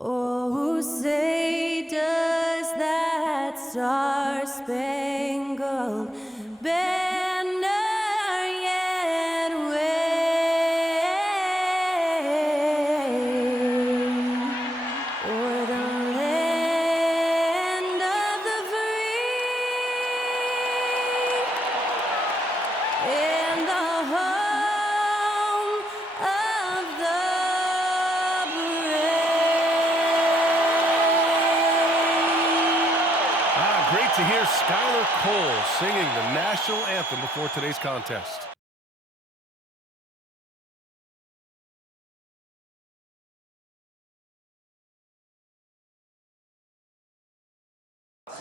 Oh, say does that star-spangled banner yet wave o'er the land of the free and the home of the Great to hear Skylar Cole singing the national anthem before today's contest.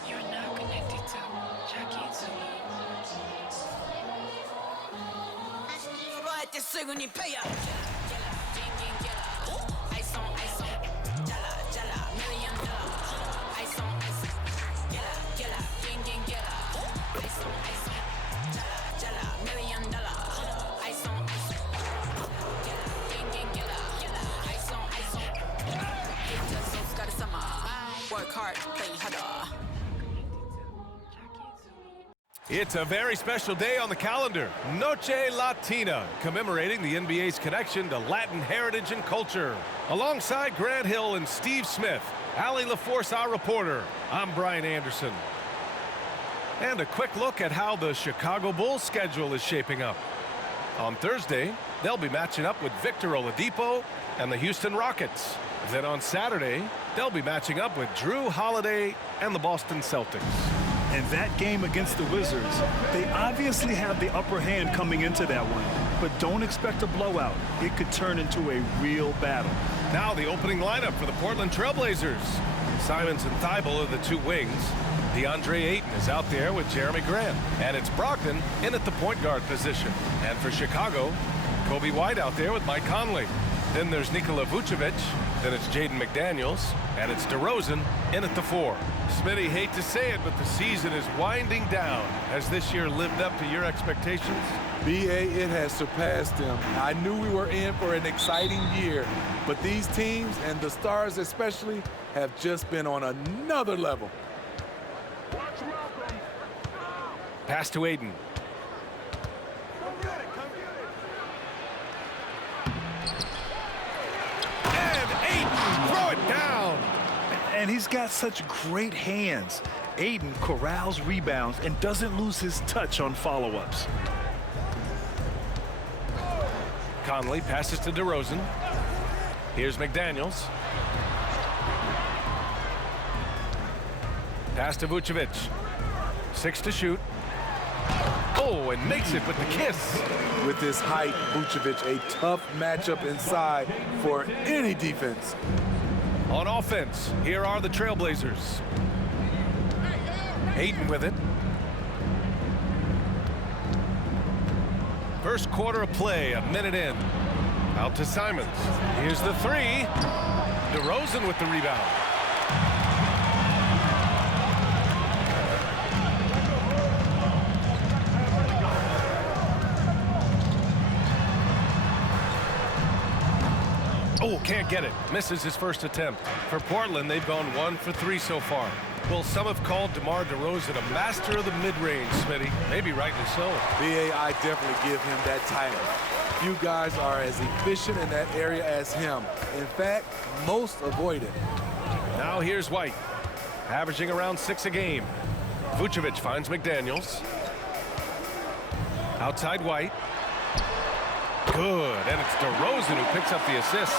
You're now connected to Jackie Zulu. Work hard, play harder. It's a very special day on the calendar, Noche Latina, commemorating the NBA's connection to Latin heritage and culture. Alongside Grant Hill and Steve Smith, Allie LaForce, our reporter, I'm Brian Anderson. And a quick look at how the Chicago Bulls schedule is shaping up. On Thursday, they'll be matching up with Victor Oladipo and the Houston Rockets. Then on Saturday, they'll be matching up with Drew Holiday and the Boston Celtics. And that game against the Wizards, they obviously have the upper hand coming into that one. But don't expect a blowout. It could turn into a real battle. Now the opening lineup for the Portland Trailblazers. Simons and Thibault are the two wings. DeAndre Ayton is out there with Jeremy Grant. And it's Brogdon in at the point guard position. And for Chicago, Kobe White out there with Mike Conley. Then there's Nikola Vucevic. Then it's Jaden McDaniels. And it's DeRozan in at the 4. Smitty, hate to say it, but the season is winding down. Has this year lived up to your expectations? B.A., it has surpassed them. I knew we were in for an exciting year, but these teams, and the Stars especially, have just been on another level. Pass to Ayton. And Ayton, throw it down. And he's got such great hands. Ayton corrals rebounds and doesn't lose his touch on follow-ups. Conley passes to DeRozan. Here's McDaniels. Pass to Vucevic. 6 to shoot. Oh, and makes it with the kiss. With his height, Vucevic, a tough matchup inside for any defense. On offense, here are the Trailblazers. Ayton with it. First quarter of play, a minute in. Out to Simons. Here's the 3. DeRozan with the rebound. Oh, can't get it. Misses his first attempt. For Portland, they've gone 1 for 3 so far. Well, some have called DeMar DeRozan a master of the mid-range, Smitty. Maybe rightly so. B.A., I definitely give him that title. Few guys are as efficient in that area as him. In fact, most avoid it. Now here's White, averaging around 6 a game. Vucevic finds McDaniels. Outside White. Good, and it's DeRozan who picks up the assist.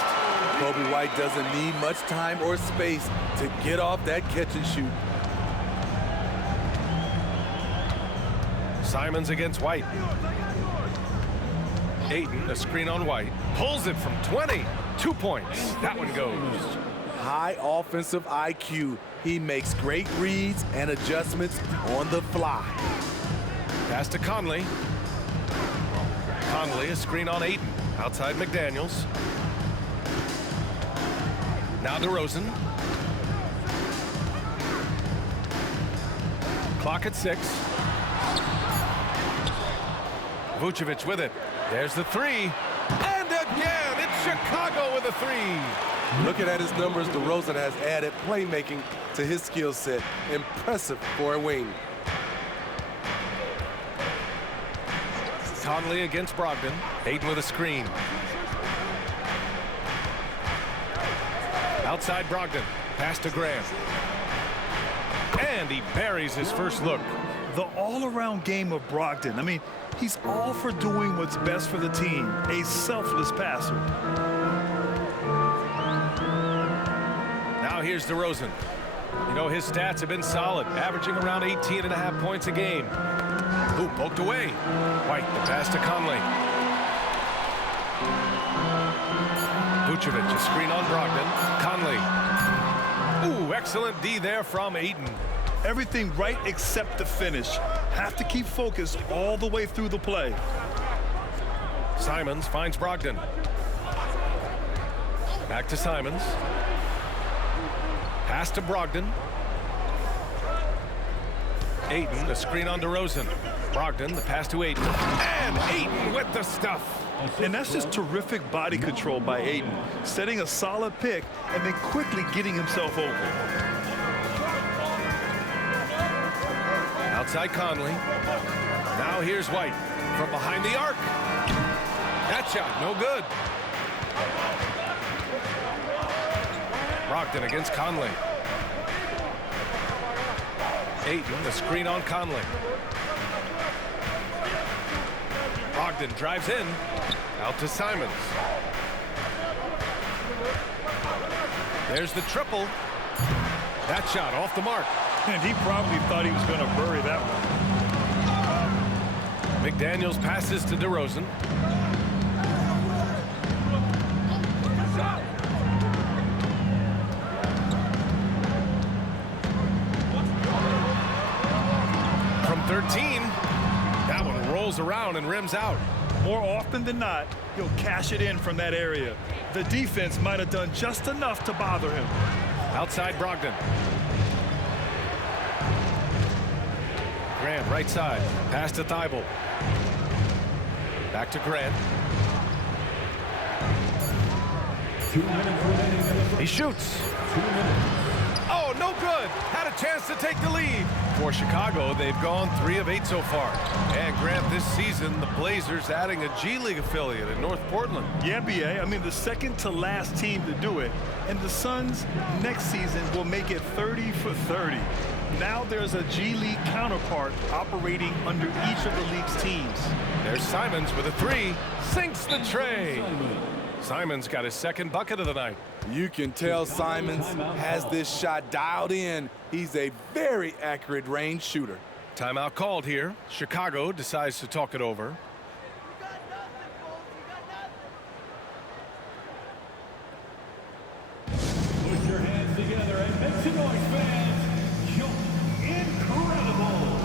Kobe White doesn't need much time or space to get off that catch and shoot. Simons against White. Ayton, a screen on White. Pulls it from 20. 2 points. That one goes. High offensive IQ. He makes great reads and adjustments on the fly. Pass to Conley. Conley, a screen on Ayton. Outside McDaniels. Now DeRozan. Clock at 6. Vucevic with it. There's the 3. And again, it's Chicago with a three. Looking at his numbers, DeRozan has added playmaking to his skill set. Impressive for a wing. Conley against Brogdon. Ayton with a screen. Outside Brogdon. Pass to Graham. And he buries his first look. The all-around game of Brogdon. I mean, he's all for doing what's best for the team. A selfless passer. Now here's DeRozan. You know, his stats have been solid, averaging around 18.5 points a game. Ooh, poked away. White, the pass to Conley. Vucevic, a screen on Brogdon. Conley. Ooh, excellent D there from Ayton. Everything right except the finish. Have to keep focused all the way through the play. Simons finds Brogdon. Back to Simons. Pass to Brogdon. Ayton, the screen on DeRozan. Brogdon, the pass to Ayton. And Ayton with the stuff. And that's just terrific body control by Ayton. Setting a solid pick and then quickly getting himself open. Outside Conley. Now here's White from behind the arc. That shot, no good. Brogdon against Conley. Ayton, the screen on Conley. Brogdon drives in. Out to Simons. There's the triple. That shot off the mark. And he probably thought he was going to bury that one. McDaniels passes to DeRozan. From 13, that one rolls around and rims out. More often than not, he'll cash it in from that area. The defense might have done just enough to bother him. Outside Brogdon. Grant, right side. Pass to Thibault. Back to Grant. He shoots. Oh, no good. Had a chance to take the lead. For Chicago, they've gone 3 of 8 so far. And Grant, this season, the Blazers adding a G League affiliate in North Portland. Yeah, BA. I mean, the second to last team to do it. And the Suns next season will make it 30 for 30. Now there's a G League counterpart operating under each of the league's teams. There's Simons with a 3. Sinks the tray. Simons got his second bucket of the night. You can tell Simons has this shot dialed in. He's a very accurate range shooter. Timeout called here. Chicago decides to talk it over. Put your hands together and make some noise, fans. You're incredible.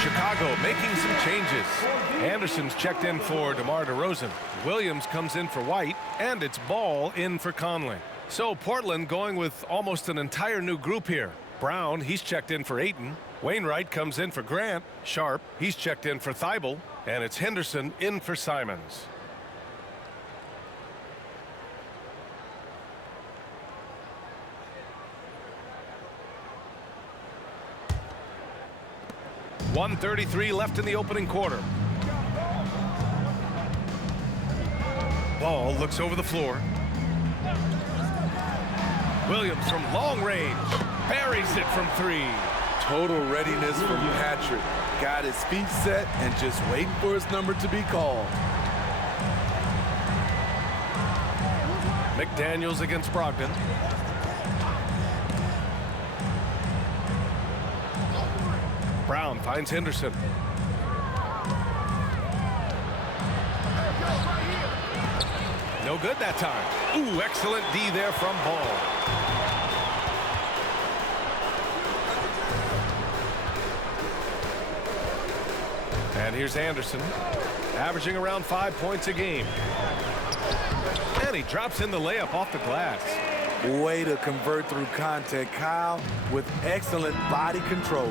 Chicago making some changes. Anderson's checked in for DeMar DeRozan. Williams comes in for White, and it's Ball in for Conley. So Portland going with almost an entire new group here. Brown, he's checked in for Ayton. Wainwright comes in for Grant. Sharp, he's checked in for Thibault. And it's Henderson in for Simons. 1:33 left in the opening quarter. Ball looks over the floor. Williams from long range buries it from 3. Total readiness from Patrick. Got his feet set and just waiting for his number to be called. McDaniels against Brogdon. Brown finds Henderson. No good that time. Ooh, excellent D there from Ball. And here's Anderson, averaging around 5 points a game. And he drops in the layup off the glass. Way to convert through contact, Kyle, with excellent body control.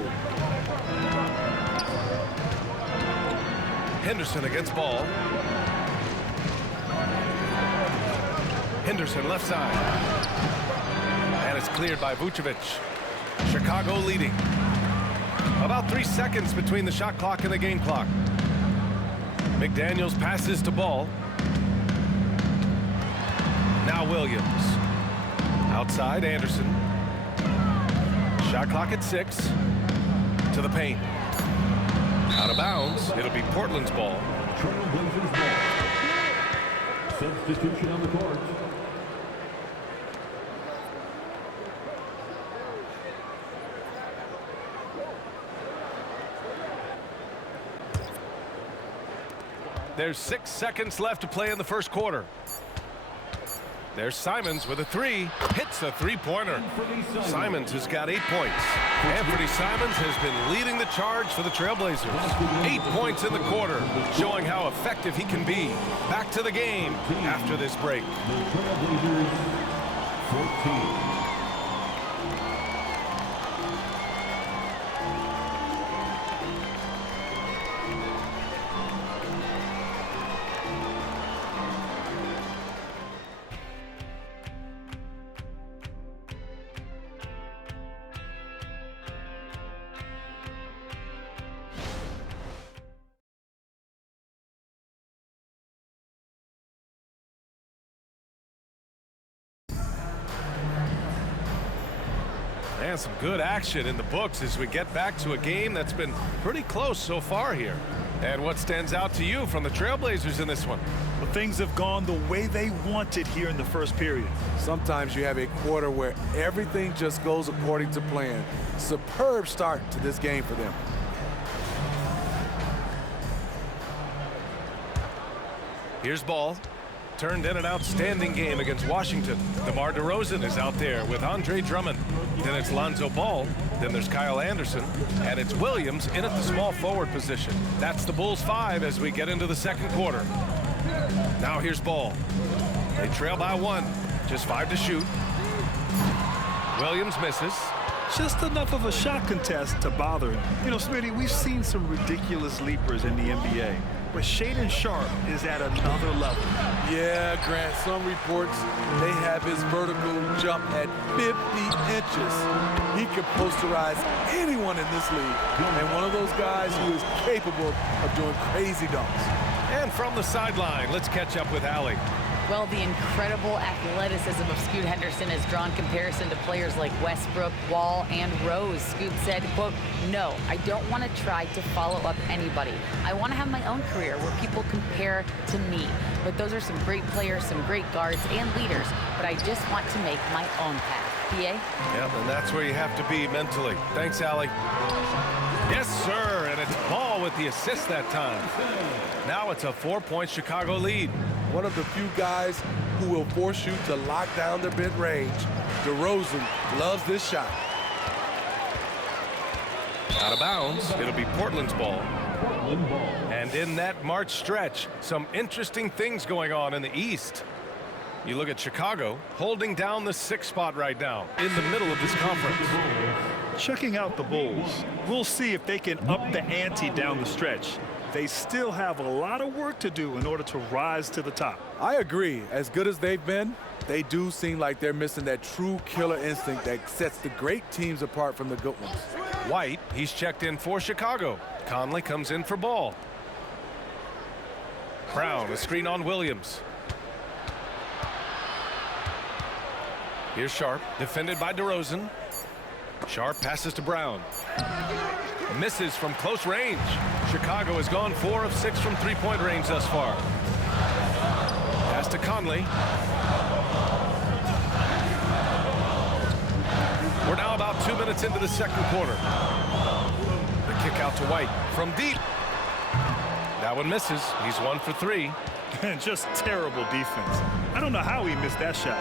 Henderson against Ball. Henderson left side. And it's cleared by Vucevic. Chicago leading. About 3 seconds between the shot clock and the game clock. McDaniels passes to Ball. Now Williams. Outside, Anderson. Shot clock at 6. To the paint. Out of bounds. It'll be Portland's ball. Trailblazers ball. Substitution on the court. There's 6 seconds left to play in the first quarter. There's Simons with a 3. Hits a three-pointer. Simons has got 8 points. Anthony Simons has been leading the charge for the Trailblazers. 8 points in the quarter, showing how effective he can be. Back to the game after this break. The Trailblazers 14. And some good action in the books as we get back to a game that's been pretty close so far here. And what stands out to you from the Trailblazers in this one? Well, things have gone the way they wanted here in the first period. Sometimes you have a quarter where everything just goes according to plan. Superb start to this game for them. Here's Ball. Turned in an outstanding game against Washington. DeMar DeRozan is out there with Andre Drummond. Then it's Lonzo Ball. Then there's Kyle Anderson. And it's Williams in at the small forward position. That's the Bulls 5 as we get into the second quarter. Now here's Ball. They trail by 1. Just 5 to shoot. Williams misses. Just enough of a shot contest to bother him. You know, Smitty, we've seen some ridiculous leapers in the NBA. But Shaedon Sharpe is at another level. Yeah, Grant, some reports they have his vertical jump at 50 inches. He can posterize anyone in this league. And one of those guys who is capable of doing crazy dunks. And from the sideline, let's catch up with Allie. Well, the incredible athleticism of Scoot Henderson has drawn comparison to players like Westbrook, Wall, and Rose. Scoot said, quote, "No, I don't want to try to follow up anybody. I want to have my own career where people compare to me. But those are some great players, some great guards and leaders. But I just want to make my own path." PA? Yep, and that's where you have to be mentally. Thanks, Allie. Yes, sir, and it's Ball with the assist that time. Now it's a 4-point Chicago lead. One of the few guys who will force you to lock down their mid-range. DeRozan loves this shot. Out of bounds, it'll be Portland's ball. And in that March stretch, some interesting things going on in the East. You look at Chicago holding down the 6th spot right now in the middle of this conference. Checking out the Bulls, we'll see if they can up the ante down the stretch. They still have a lot of work to do in order to rise to the top. I agree. As good as they've been, they do seem like they're missing that true killer instinct that sets the great teams apart from the good ones. White, he's checked in for Chicago. Conley comes in for Ball. Brown, a screen on Williams. Here's Sharp, defended by DeRozan. Sharp passes to Brown. Misses from close range. Chicago has gone 4 of 6 from three-point range thus far. Pass to Conley. We're now about 2 minutes into the second quarter. The kick out to White from deep. That one misses. He's 1 for 3. Just terrible defense. I don't know how he missed that shot.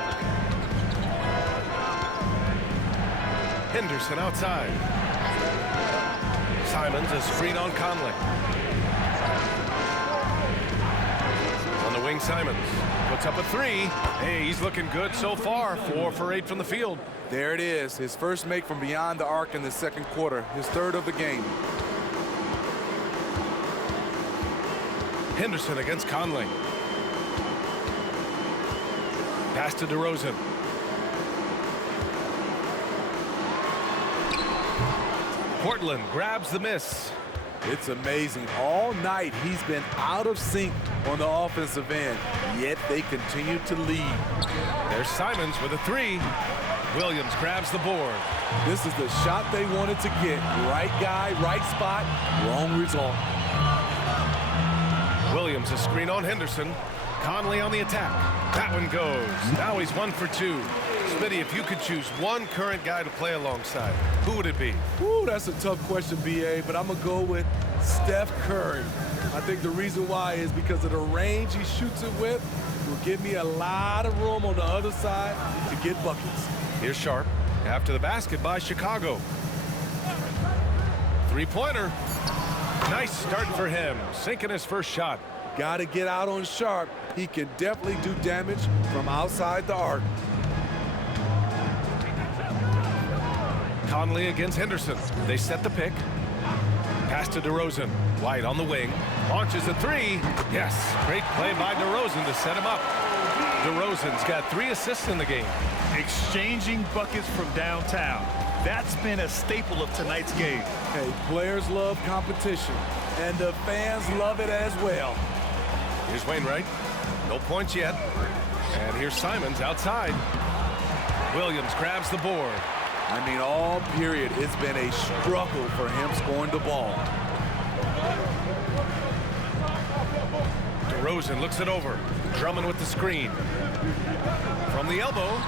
Henderson outside. Simons a screen on Conley. On the wing, Simons puts up a 3. Hey, he's looking good so far. 4 for 8 from the field. There it is, his first make from beyond the arc in the second quarter, his 3rd of the game. Henderson against Conley. Pass to DeRozan. Portland grabs the miss. It's amazing. All night he's been out of sync on the offensive end, yet they continue to lead. There's Simons with a 3. Williams grabs the board. This is the shot they wanted to get. Right guy, right spot, wrong result. Williams a screen on Henderson. Conley on the attack. That one goes. Now he's 1 for 2. Smitty, if you could choose one current guy to play alongside, who would it be? Ooh, that's a tough question, BA, but I'm going to go with Steph Curry. I think the reason why is because of the range he shoots it with. It will give me a lot of room on the other side to get buckets. Here's Sharp after the basket by Chicago. Three-pointer. Nice start for him, sinking his first shot. Got to get out on Sharp. He can definitely do damage from outside the arc. Conley against Henderson. They set the pick. Pass to DeRozan. White on the wing. Launches a 3. Yes, great play by DeRozan to set him up. DeRozan's got 3 assists in the game. Exchanging buckets from downtown. That's been a staple of tonight's game. Hey, players love competition, and the fans love it as well. Here's Wainwright. No points yet. And here's Simons outside. Williams grabs the board. I mean, all period, it's been a struggle for him scoring the ball. DeRozan looks it over. Drummond with the screen. From the elbow.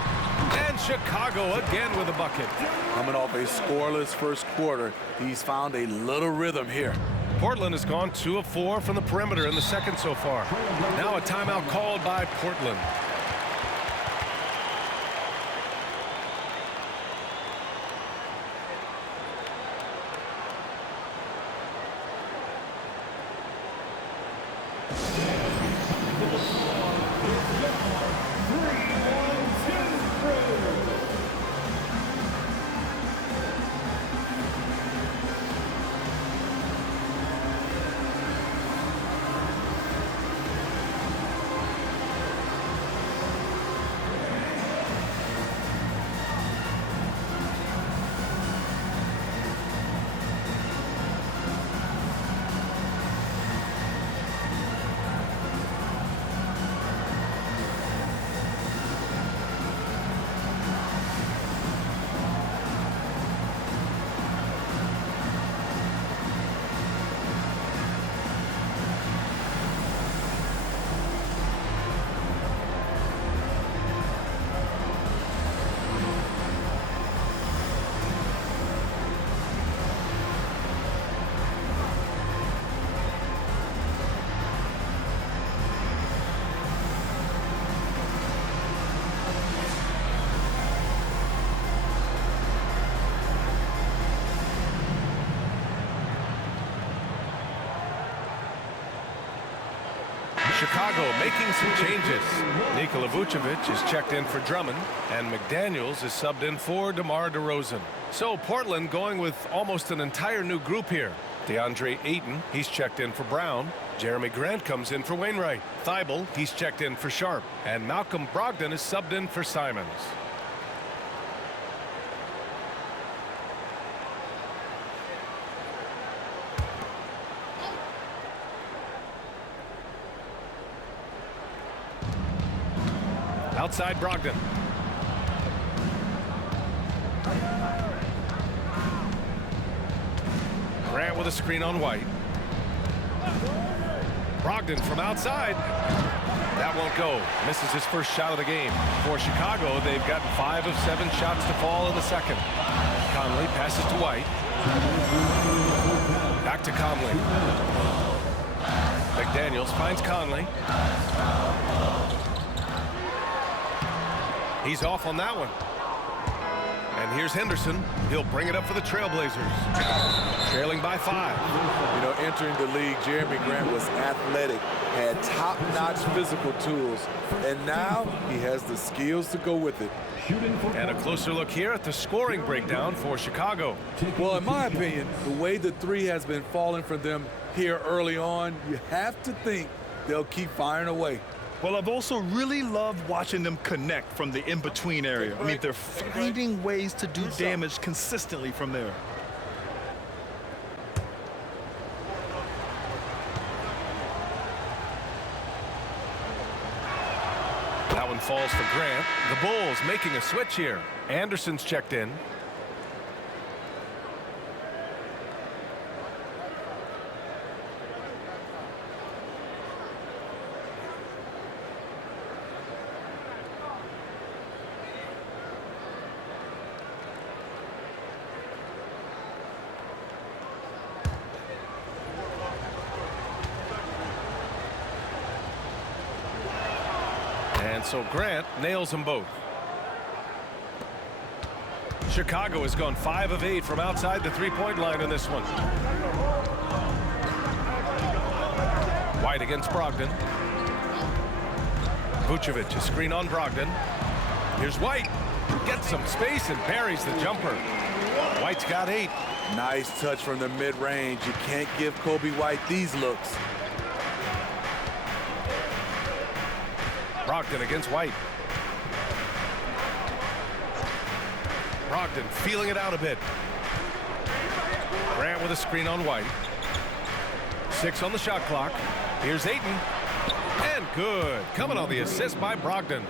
And Chicago again with a bucket. Coming off a scoreless first quarter, he's found a little rhythm here. Portland has gone 2 of 4 from the perimeter in the second so far. Now a timeout called by Portland. Chicago making some changes. Nikola Vucevic is checked in for Drummond, and McDaniels is subbed in for DeMar DeRozan. So Portland going with almost an entire new group here. DeAndre Ayton, he's checked in for Brown. Jeremy Grant comes in for Wainwright. Thibault, he's checked in for Sharp. And Malcolm Brogdon is subbed in for Simons. outside Brogdon. Grant with a screen on White. Brogdon from outside. That won't go. Misses his first shot of the game. For Chicago, they've gotten 5 of 7 shots to fall in the second. Conley passes to White. Back to Conley. McDaniels finds Conley. He's off on that one. And here's Henderson. He'll bring it up for the Trailblazers. Trailing by 5. You know, entering the league, Jeremy Grant was athletic, had top-notch physical tools, and now he has the skills to go with it. And a closer look here at the scoring breakdown for Chicago. Well, in my opinion, the way the three has been falling for them here early on, you have to think they'll keep firing away. Well, I've also really loved watching them connect from the in-between area. I mean, they're finding ways to do damage consistently from there. That one falls for Grant. The Bulls making a switch here. Anderson's checked in. And so Grant nails them both. Chicago has gone 5 of 8 from outside the three-point line in this one. White against Brogdon. Vucevic, a screen on Brogdon. Here's White. Gets some space and buries the jumper. White's got 8. Nice touch from the mid-range. You can't give Kobe White these looks. Brogdon against White. Brogdon feeling it out a bit. Grant with a screen on White. 6 on the shot clock. Here's Ayton. And good. Coming on the assist by Brogdon.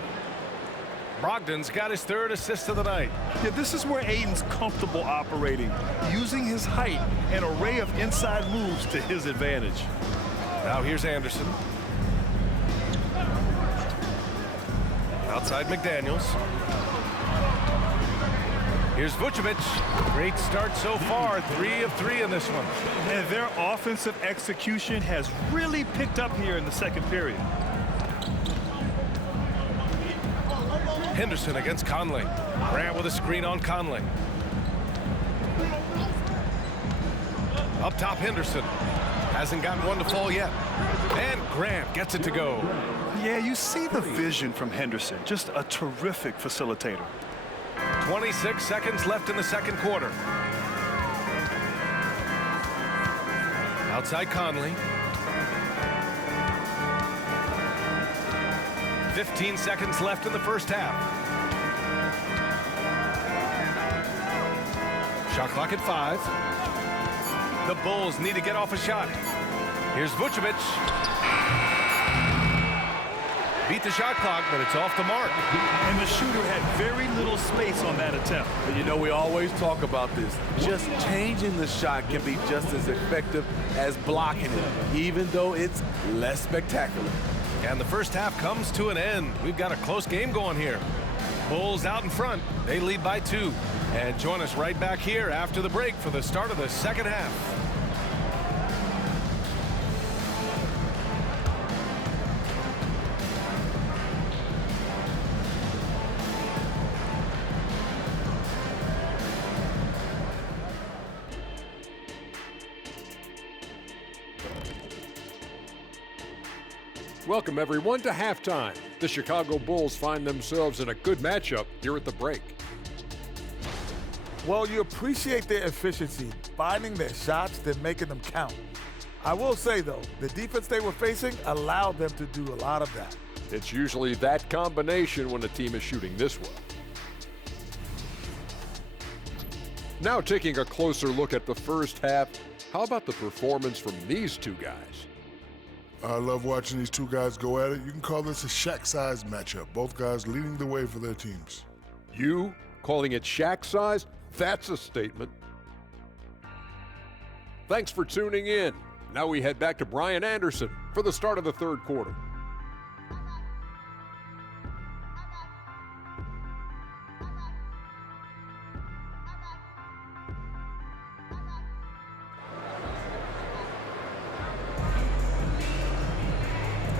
Brogdon's got his 3rd assist of the night. Yeah, this is where Ayton's comfortable operating, using his height and array of inside moves to his advantage. Now here's Anderson. Outside McDaniels. Here's Vucevic. Great start so far. 3 of 3 in this one. And their offensive execution has really picked up here in the second period. Henderson against Conley. Grant with a screen on Conley. Up top, Henderson. Hasn't gotten one to fall yet. And Grant gets it to go. Yeah, you see the vision from Henderson. Just a terrific facilitator. 26 seconds left in the second quarter. Outside Conley. 15 seconds left in the first half. Shot clock at 5. The Bulls need to get off a shot. Here's Vucevic. Beat the shot clock, but it's off the mark. And the shooter had very little space on that attempt. And you know, we always talk about this. Just changing the shot can be just as effective as blocking it, even though it's less spectacular. And the first half comes to an end. We've got a close game going here. Bulls out in front. They lead by 2. And join us right back here after the break for the start of the second half. Welcome, everyone, to halftime. The Chicago Bulls find themselves in a good matchup here at the break. Well, you appreciate their efficiency, finding their shots, then making them count. I will say, though, the defense they were facing allowed them to do a lot of that. It's usually that combination when a team is shooting this well. Now taking a closer look at the first half, how about the performance from these two guys? I love watching these two guys go at it. You can call this a Shaq-sized matchup. Both guys leading the way for their teams. You calling it Shaq-sized? That's a statement. Thanks for tuning in. Now we head back to Brian Anderson for the start of the third quarter.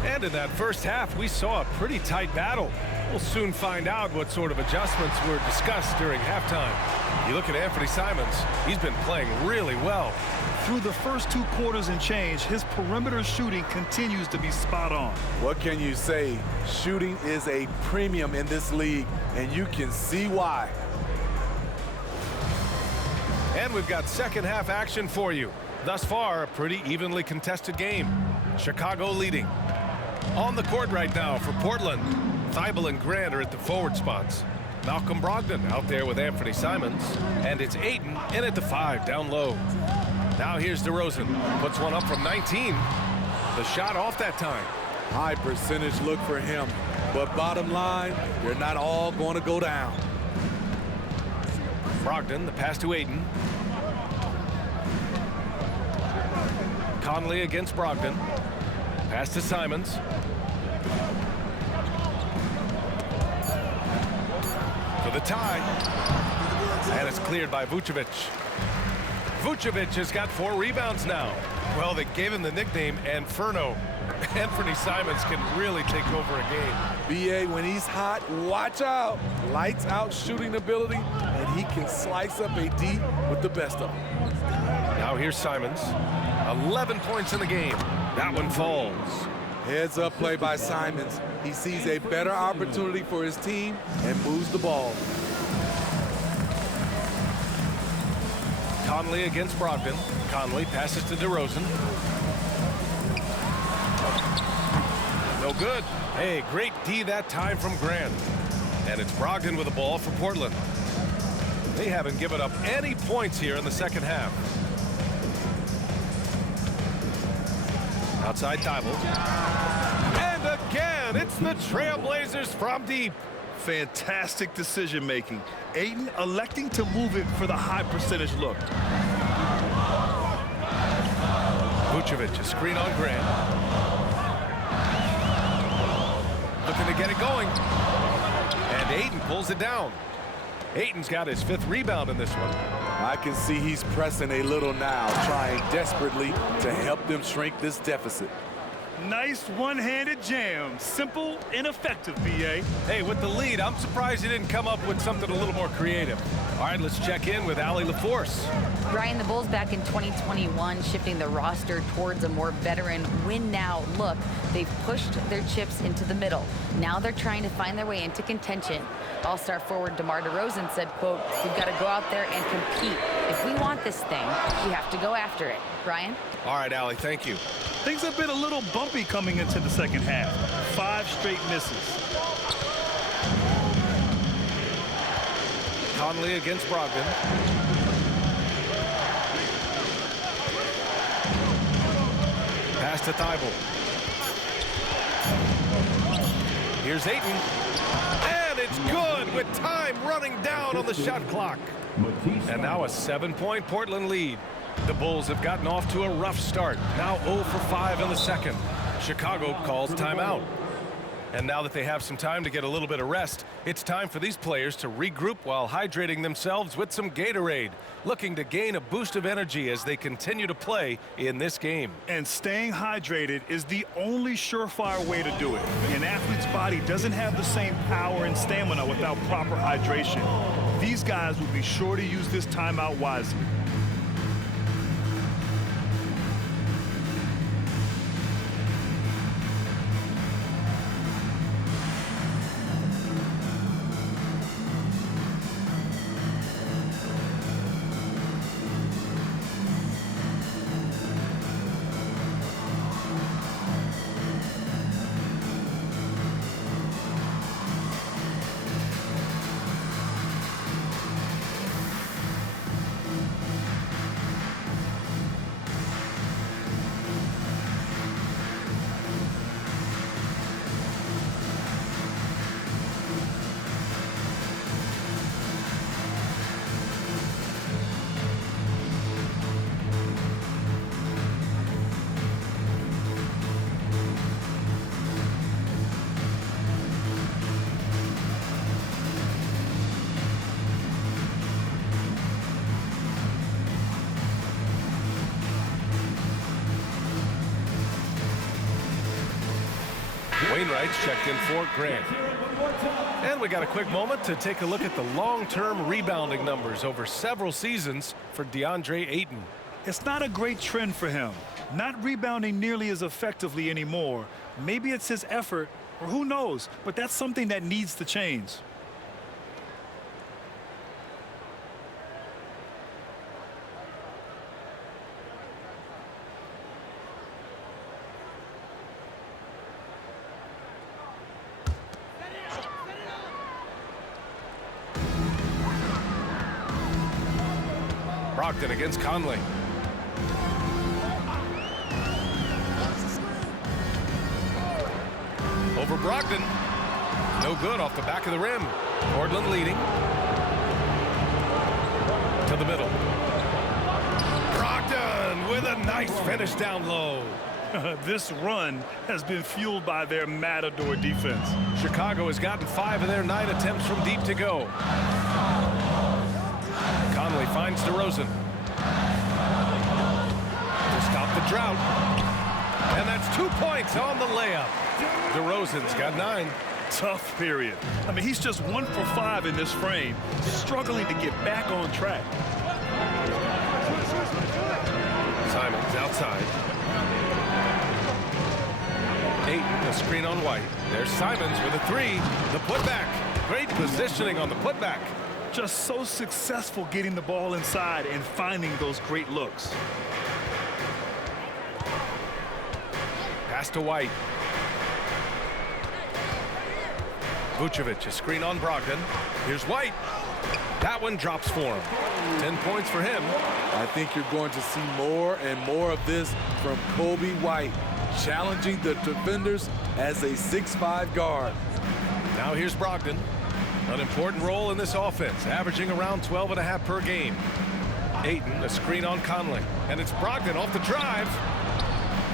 And in that first half, we saw a pretty tight battle. We'll soon find out what sort of adjustments were discussed during halftime. You look at Anthony Simons, he's been playing really well. Through the first 2 quarters and change, his perimeter shooting continues to be spot on. What can you say? Shooting is a premium in this league, and you can see why. And we've got second half action for you. Thus far, a pretty evenly contested game. Chicago leading. On the court right now for Portland, Thibault and Grant are at the forward spots. Malcolm Brogdon out there with Anthony Simons. And it's Ayton in at the 5 down low. Now here's DeRozan. Puts one up from 19. The shot off that time. High percentage look for him. But bottom line, they're not all going to go down. Brogdon, the pass to Ayton. Conley against Brogdon. Pass to Simons. For the tie. And it's cleared by Vucevic. Vucevic has got 4 rebounds now. Well, they gave him the nickname Inferno. Anthony Simons can really take over a game. BA, when he's hot, watch out. Lights out shooting ability, and he can slice up a D with the best of them. Now here's Simons. 11 points in the game. That one falls. Heads up play by Simons. He sees a better opportunity for his team and moves the ball. Conley against Brogdon. Conley passes to DeRozan. No good. Hey, great D that time from Grant. And it's Brogdon with the ball for Portland. They haven't given up any points here in the second half. Outside Thibault. And again, it's the Trailblazers from deep. Fantastic decision making. Ayton electing to move it for the high percentage look. Vucevic, a screen on Grant. Looking to get it going. And Ayton pulls it down. Ayton's got his 5th rebound in this one. I can see he's pressing a little now, trying desperately to help them shrink this deficit. Nice one-handed jam. Simple and effective, BA. Hey, with the lead, I'm surprised he didn't come up with something a little more creative. All right, let's check in with Allie LaForce. Brian, the Bulls back in 2021 shifting the roster towards a more veteran win-now look. They've pushed their chips into the middle. Now they're trying to find their way into contention. All-star forward DeMar DeRozan said, quote, "We've got to go out there and compete. If we want this thing, we have to go after it." Brian? All right, Allie, thank you. Things have been a little bumpy coming into the second half. 5 straight misses. Conley against Brogdon. Pass to Thibault. Here's Ayton. And it's good with time running down on the shot clock. And now a 7-point Portland lead. The Bulls have gotten off to a rough start. Now 0 for 5 in the second. Chicago calls timeout. And now that they have some time to get a little bit of rest, it's time for these players to regroup while hydrating themselves with some Gatorade, looking to gain a boost of energy as they continue to play in this game. And staying hydrated is the only surefire way to do it. An athlete's body doesn't have the same power and stamina without proper hydration. These guys will be sure to use this timeout wisely. Wainwright's checked in for Grant. And we got a quick moment to take a look at the long-term rebounding numbers over several seasons for DeAndre Ayton. It's not a great trend for him. Not rebounding nearly as effectively anymore. Maybe it's his effort, or who knows, but that's something that needs to change. Brogdon against Conley. Over Brogdon. No good off the back of the rim. Portland leading. To the middle. Brogdon with a nice finish down low. This run has been fueled by their matador defense. Chicago has gotten 5 of their 9 attempts from deep to go. Conley finds DeRozan. To stop the drought. And that's 2 points on the layup. DeRozan's got 9. Tough period. I mean, he's just 1 for 5 in this frame, struggling to get back on track. Simons outside. Ayton, a screen on White. There's Simons with a 3. The putback. Great positioning on the putback. Just so successful getting the ball inside and finding those great looks. Pass to White. Vucevic, a screen on Brogdon. Here's White. That one drops for him. 10 points for him. I think you're going to see more and more of this from Kobe White, challenging the defenders as a 6'5" guard. Now here's Brogdon. An important role in this offense, averaging around 12.5 per game. Ayton, a screen on Conley. And it's Brogdon off the drive.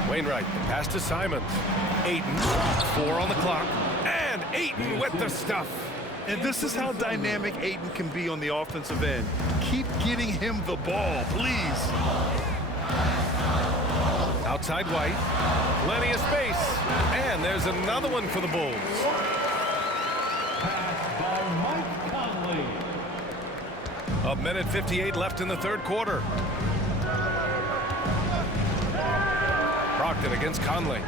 Wainwright, the pass to Simons. Ayton, 4 on the clock. And Ayton with the stuff. And this is how dynamic Ayton can be on the offensive end. Keep getting him the ball, please. Outside White. Plenty of space. And there's another one for the Bulls. Mike Conley. A minute 58 left in the third quarter. Brogdon against Conley.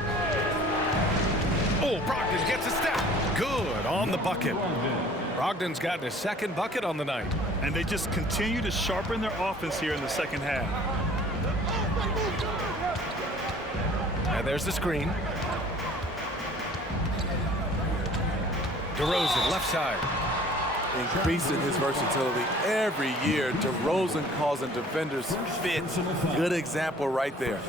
Oh, Brogdon gets a step. Good on the bucket. Brogdon's gotten his second bucket on the night. And they just continue to sharpen their offense here in the second half. And there's the screen. DeRozan, left side. Increasing his versatility every year. DeRozan causing defenders fits. Good example right there.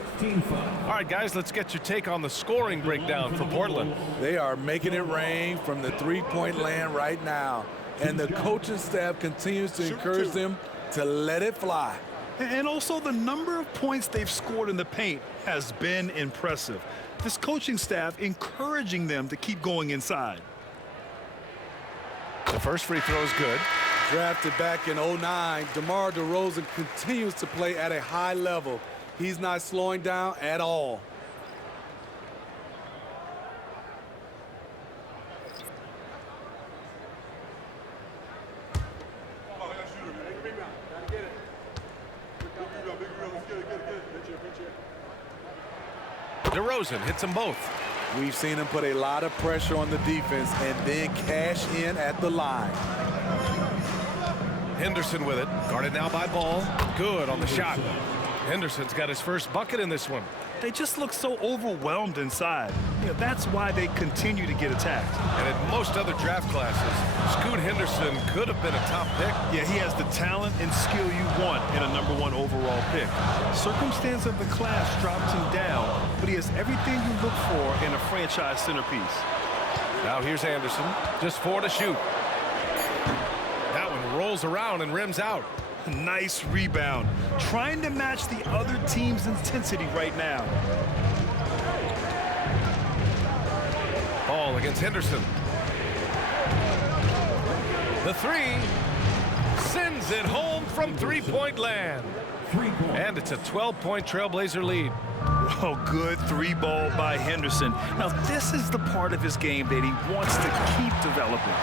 All right, guys, let's get your take on the scoring breakdown for Portland. They are making it rain from the three-point land right now. And the coaching staff continues to encourage them to let it fly. And also the number of points they've scored in the paint has been impressive. This coaching staff encouraging them to keep going inside. The first free throw is good. Drafted back in 09, DeMar DeRozan continues to play at a high level. He's not slowing down at all. DeRozan hits them both. We've seen him put a lot of pressure on the defense and then cash in at the line. Henderson with it. Guarded now by Ball. Good on the shot. Henderson's got his first bucket in this one. They just look so overwhelmed inside. That's why they continue to get attacked. And in most other draft classes, Scoot Henderson could have been a top pick. Yeah, he has the talent and skill you want in a #1 overall pick. Circumstance of the class dropped him down, but he has everything you look for in a franchise centerpiece. Now here's Anderson. Just 4 to shoot. That one rolls around and rims out. Nice rebound. Trying to match the other team's intensity right now. Ball against Henderson. The 3 sends it home from three-point land. 3-point. And it's a 12-point Trailblazer lead. Oh, good three ball by Henderson. Now, this is the part of his game that he wants to keep developing.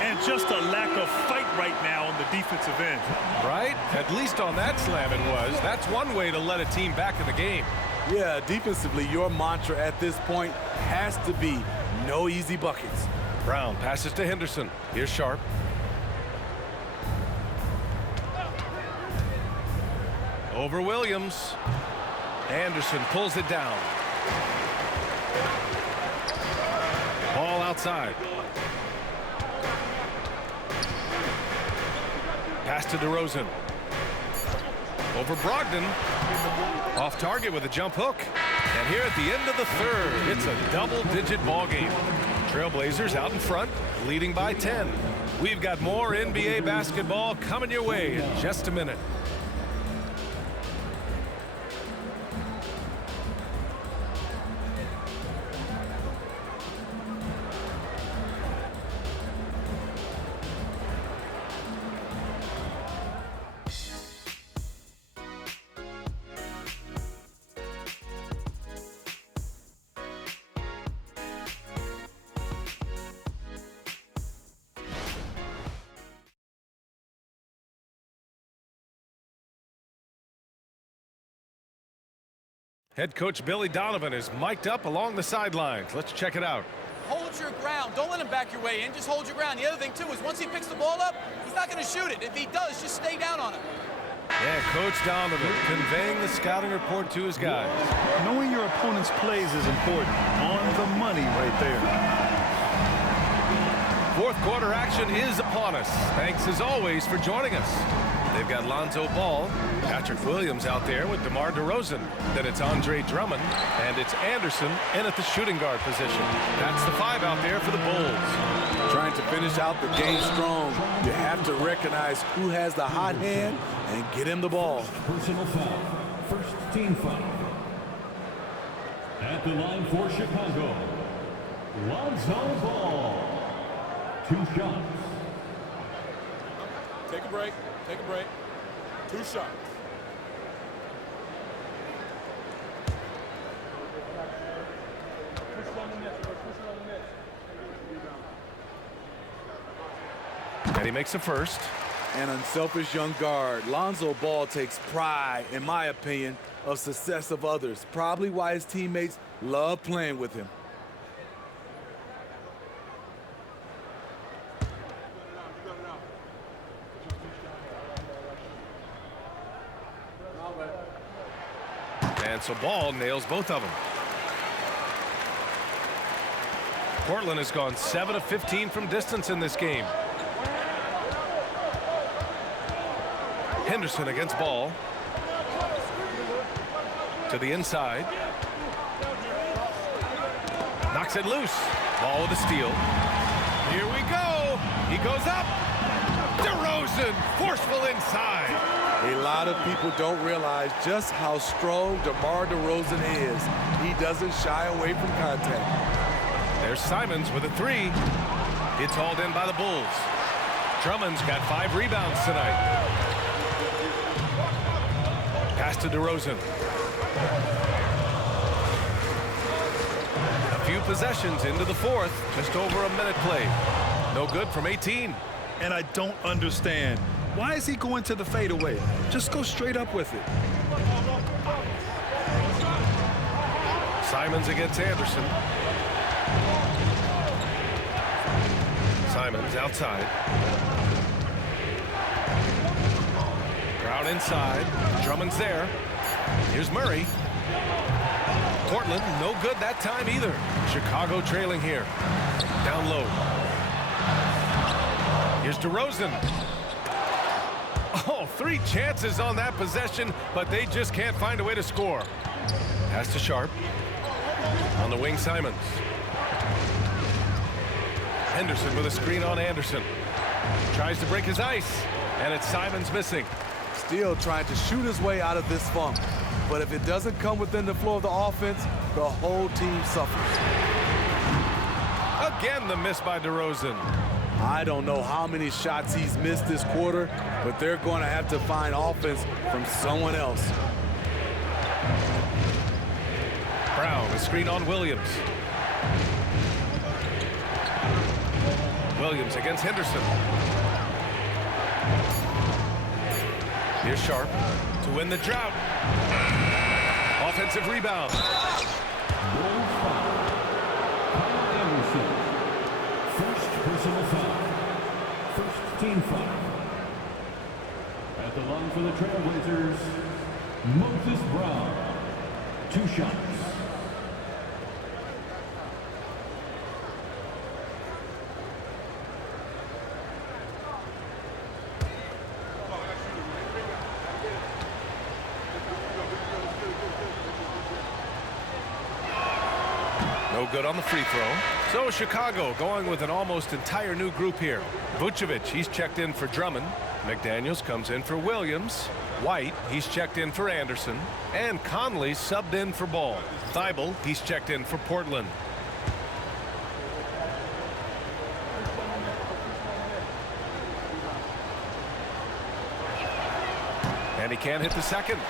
And just a lack of fight right now on the defensive end. Right? At least on that slam it was. That's one way to let a team back in the game. Yeah, defensively, your mantra at this point has to be no easy buckets. Brown passes to Henderson. Here's Sharp. Over Williams. Anderson pulls it down. Ball outside. Pass to DeRozan. Over Brogdon. Off target with a jump hook. And here at the end of the third, it's a double-digit ball game. Trailblazers out in front, leading by 10. We've got more NBA basketball coming your way in just a minute. Head coach Billy Donovan is mic'd up along the sidelines. Let's check it out. Hold your ground. Don't let him back your way in. Just hold your ground. The other thing, too, is once he picks the ball up, he's not going to shoot it. If he does, just stay down on him. Yeah, Coach Donovan conveying the scouting report to his guys. Knowing your opponent's plays is important. On the money right there. Fourth quarter action is upon us. Thanks as always for joining us. They've got Lonzo Ball, Patrick Williams out there with DeMar DeRozan. Then it's Andre Drummond, and it's Anderson in at the shooting guard position. That's the five out there for the Bulls. Trying to finish out the game strong. You have to recognize who has the hot hand and get him the ball. Personal foul. First team foul. At the line for Chicago, Lonzo Ball. 2 shots. Take a break. Take a break. 2 shots. And he makes a first. An unselfish young guard. Lonzo Ball takes pride, in my opinion, of success of others. Probably why his teammates love playing with him. And so Ball nails both of them. Portland has gone 7 of 15 from distance in this game. Henderson against Ball. To the inside. Knocks it loose. Ball with a steal. Here we go. He goes up. DeRozan, forceful inside. A lot of people don't realize just how strong DeMar DeRozan is. He doesn't shy away from contact. There's Simons with a 3. It's hauled in by the Bulls. Drummond's got 5 rebounds tonight. Pass to DeRozan. A few possessions into the fourth. Just over a minute played. No good from 18. And I don't understand. Why is he going to the fadeaway? Just go straight up with it. Simons against Anderson. Simons outside. Brown inside. Drummond's there. Here's Murray. Portland, no good that time either. Chicago trailing here. Down low. Here's DeRozan. Oh, 3 chances on that possession, but they just can't find a way to score. Pass to Sharp. On the wing, Simons. Henderson with a screen on Anderson. Tries to break his ice, and it's Simons missing. Still trying to shoot his way out of this funk. But if it doesn't come within the flow of the offense, the whole team suffers. Again, the miss by DeRozan. I don't know how many shots he's missed this quarter, but they're going to have to find offense from someone else. Brown, a screen on Williams. Williams against Henderson. Here's Sharp to win the drought. Offensive rebound. First personal foul. First team foul. At the line for the Trailblazers, Moses Brown. 2 shots. No good on the free throw. So Chicago going with an almost entire new group here. Vucevic, he's checked in for Drummond. McDaniels comes in for Williams. White, he's checked in for Anderson. And Conley subbed in for Ball. Thibault, he's checked in for Portland. And he can't hit the second.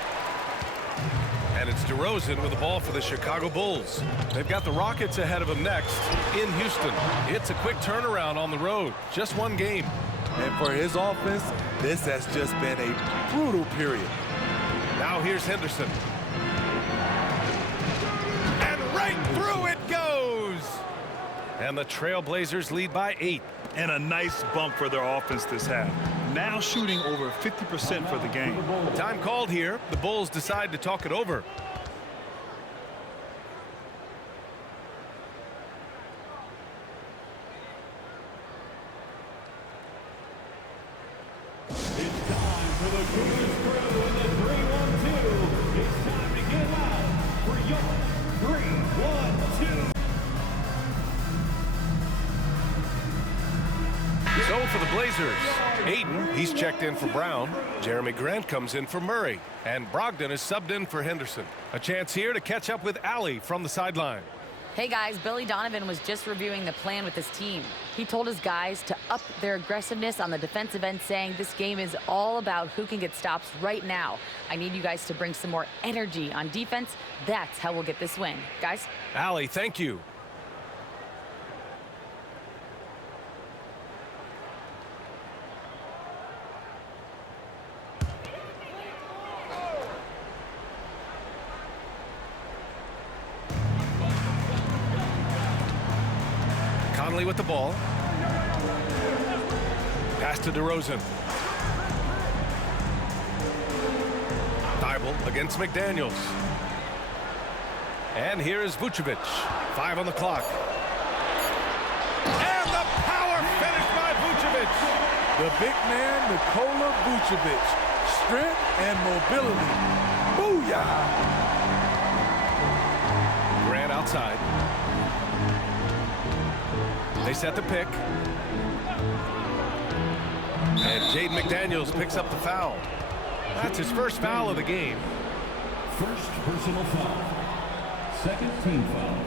And it's DeRozan with the ball for the Chicago Bulls. They've got the Rockets ahead of them next in Houston. It's a quick turnaround on the road. Just one game. And for his offense, this has just been a brutal period. Now here's Henderson. And right through it goes. And the Trailblazers lead by 8. And a nice bump for their offense this half. Now shooting over 50% for the game. Time called here. The Bulls decide to talk it over. It's time for the Cougars crew in the 3-1-2. It's time to get loud for your 3-1-2. So for the Blazers, Ayton, he's checked in for Brown. Jeremy Grant comes in for Murray. And Brogdon is subbed in for Henderson. A chance here to catch up with Allie from the sideline. Hey guys, Billy Donovan was just reviewing the plan with his team. He told his guys to up their aggressiveness on the defensive end, saying this game is all about who can get stops right now. I need you guys to bring some more energy on defense. That's how we'll get this win. Guys? Allie, thank you. Conley with the ball. Pass to DeRozan. Thibault against McDaniels. And here is Vucevic. 5 on the clock. And the power finish by Vucevic. The big man, Nikola Vucevic. Strength and mobility. Booyah! Grant outside. They set the pick. And Jaden McDaniels picks up the foul. That's his first foul of the game. First personal foul. Second team foul.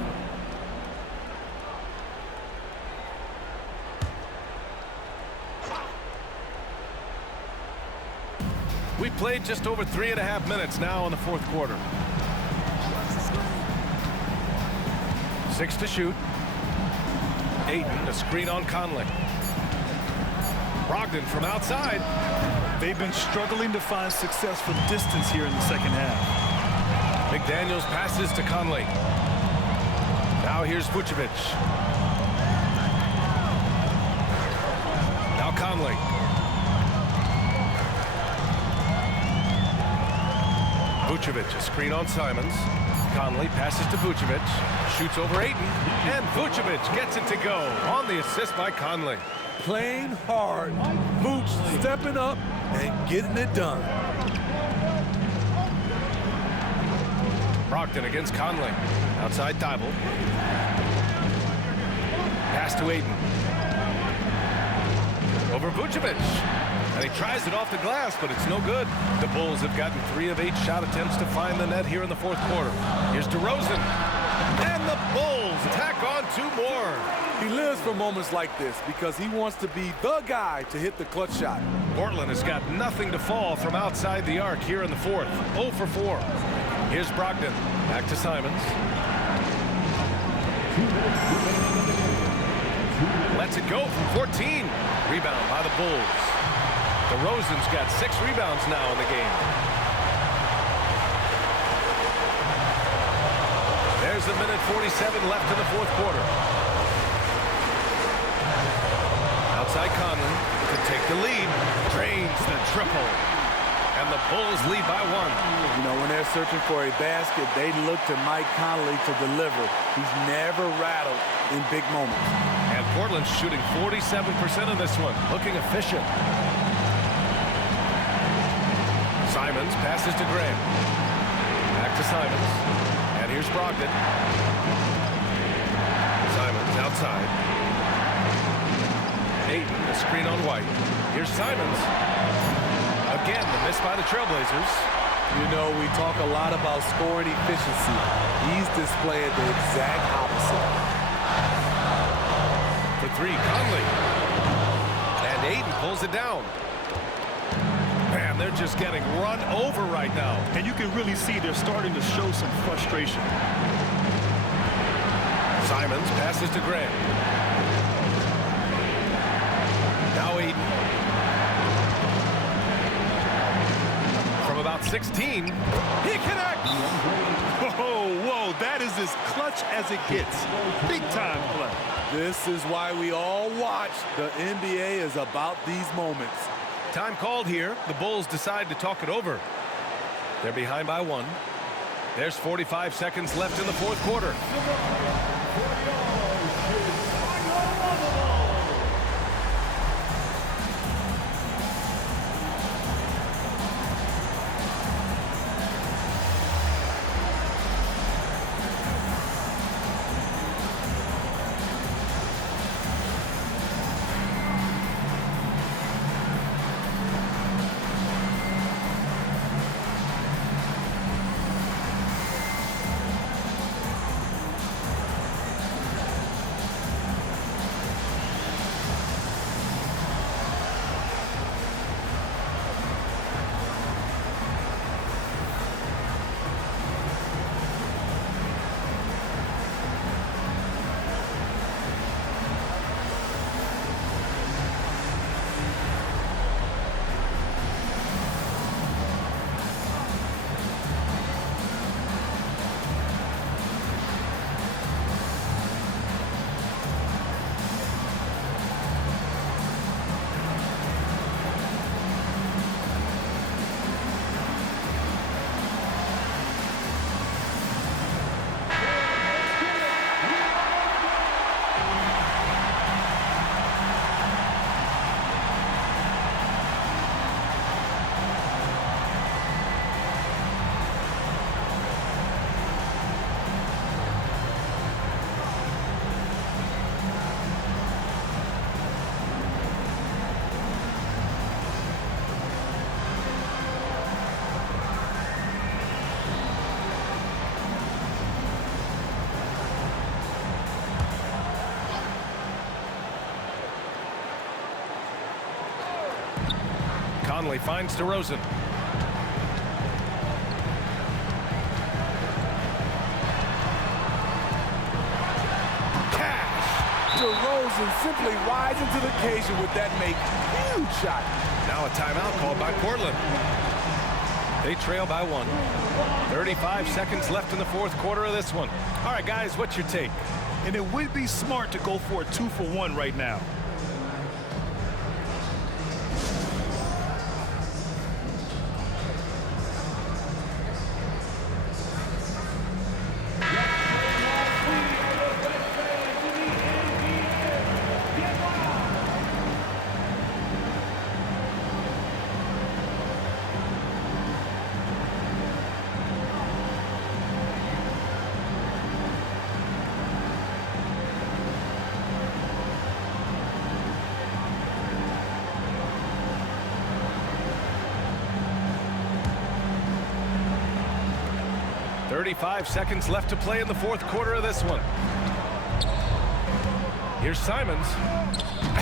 We played just over 3.5 minutes now in the fourth quarter. 6 to shoot. Ayton, a screen on Conley. Brogdon from outside. They've been struggling to find success from distance here in the second half. McDaniels passes to Conley. Now here's Vucevic. Now Conley. Vucevic, a screen on Simons. Conley passes to Vucevic. Shoots over Ayton. And Vucevic gets it to go on the assist by Conley. Playing hard. Vooch stepping up and getting it done. Brogdon against Conley. Outside Thibault. Pass to Ayton. Over Vucevic. And he tries it off the glass, but it's no good. The Bulls have gotten 3 of 8 shot attempts to find the net here in the fourth quarter. Here's DeRozan. And the Bulls tack on 2 more. He lives for moments like this because he wants to be the guy to hit the clutch shot. Portland has got nothing to fall from outside the arc here in the fourth. 0 for 4. Here's Brogdon. Back to Simons. Lets it go from 14. Rebound by the Bulls. DeRozan's got 6 rebounds now in the game. There's a minute 47 left in the fourth quarter. Outside Conley to take the lead. Drains the triple. And the Bulls lead by 1. You know, when they're searching for a basket, they look to Mike Conley to deliver. He's never rattled in big moments. And Portland's shooting 47% of this one. Looking efficient. Simons passes to Graham. Back to Simons. And here's Brogdon. Simons outside. Ayton, the screen on White. Here's Simons. Again, the miss by the Trailblazers. You know, we talk a lot about scoring efficiency. He's displaying the exact opposite. For 3, Conley. And Ayton pulls it down. Man, they're just getting run over right now. And you can really see they're starting to show some frustration. Simons passes to Graham. Now Ayton. From about 16, he connects. Whoa, that is as clutch as it gets. Big time play. This is why we all watch. The NBA is about these moments. Time called here. The Bulls decide to talk it over. They're behind by 1. There's 45 seconds left in the fourth quarter. Conley finds DeRozan. DeRozan simply rises to the occasion with that make huge shot. Now a timeout called by Portland. They trail by 1. 35 seconds left in the fourth quarter of this one. All right, guys, what's your take? And it would be smart to go for a 2-for-1 right now. 35 seconds left to play in the fourth quarter of this one. Here's Simons,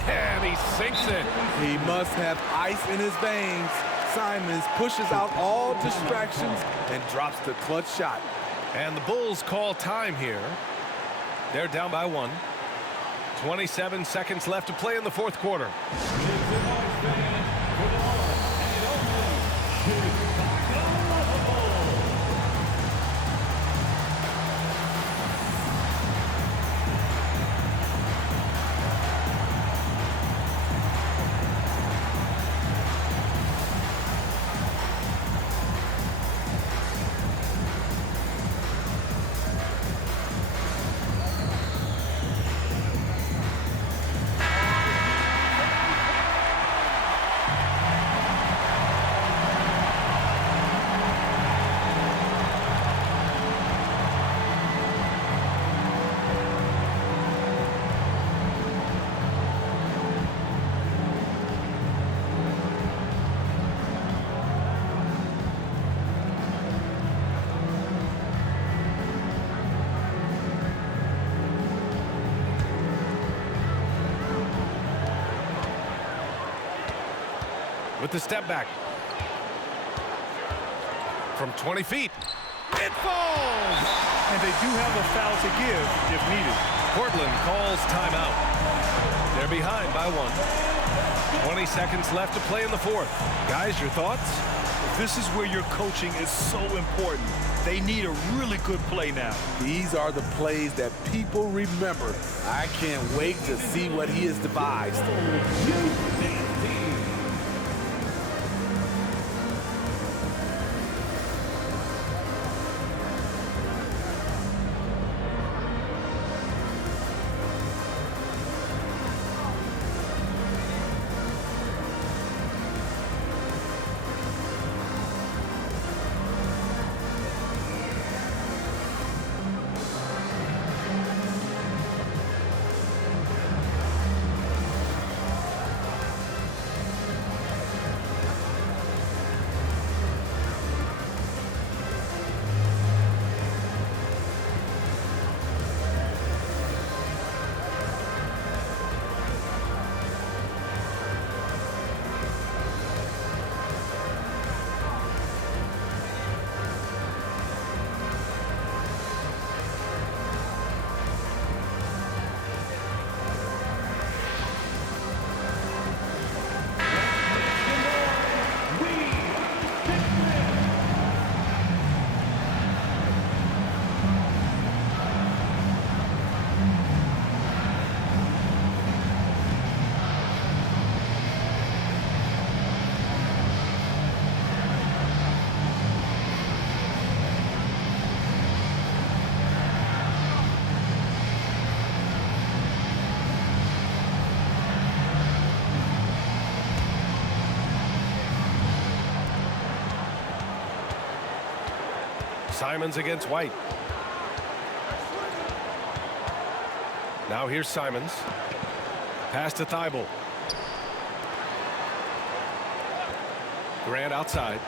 and he sinks it. He must have ice in his veins. Simons pushes out all distractions and drops the clutch shot. And the Bulls call time here. They're down by 1. 27 seconds left to play in the fourth quarter. With the step back. From 20 feet. It falls! And they do have a foul to give if needed. Portland calls timeout. They're behind by 1. 20 seconds left to play in the fourth. Guys, your thoughts? This is where your coaching is so important. They need a really good play now. These are the plays that people remember. I can't wait to see what he has devised. Simons against White. Now here's Simons. Pass to Thibault. Grant outside.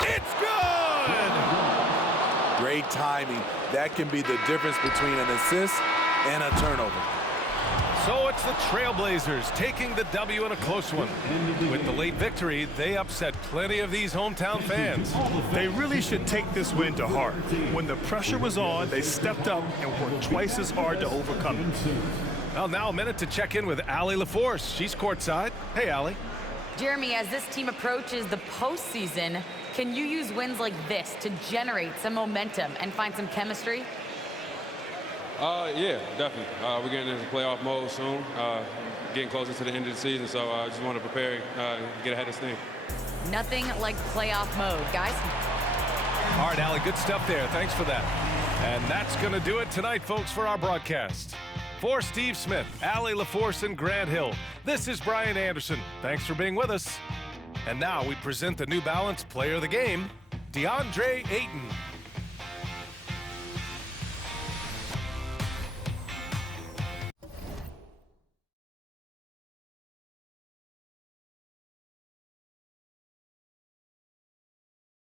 It's good! Great timing. That can be the difference between an assist and a turnover. So it's the Trailblazers taking the W in a close one. With the late victory, they upset plenty of these hometown fans. They really should take this win to heart. When the pressure was on, they stepped up and worked twice as hard to overcome it. Well, now a minute to check in with Allie LaForce. She's courtside. Hey, Allie. Jeremy, as this team approaches the postseason, can you use wins like this to generate some momentum and find some chemistry? Yeah, definitely. We're getting into playoff mode soon, getting closer to the end of the season, so I just want to prepare and get ahead of this thing. Nothing like playoff mode, guys. All right, Allie, good stuff there. Thanks for that. And that's going to do it tonight, folks, for our broadcast. For Steve Smith, Allie LaForce, and Grant Hill, this is Brian Anderson. Thanks for being with us. And now we present the New Balance Player of the Game, DeAndre Ayton.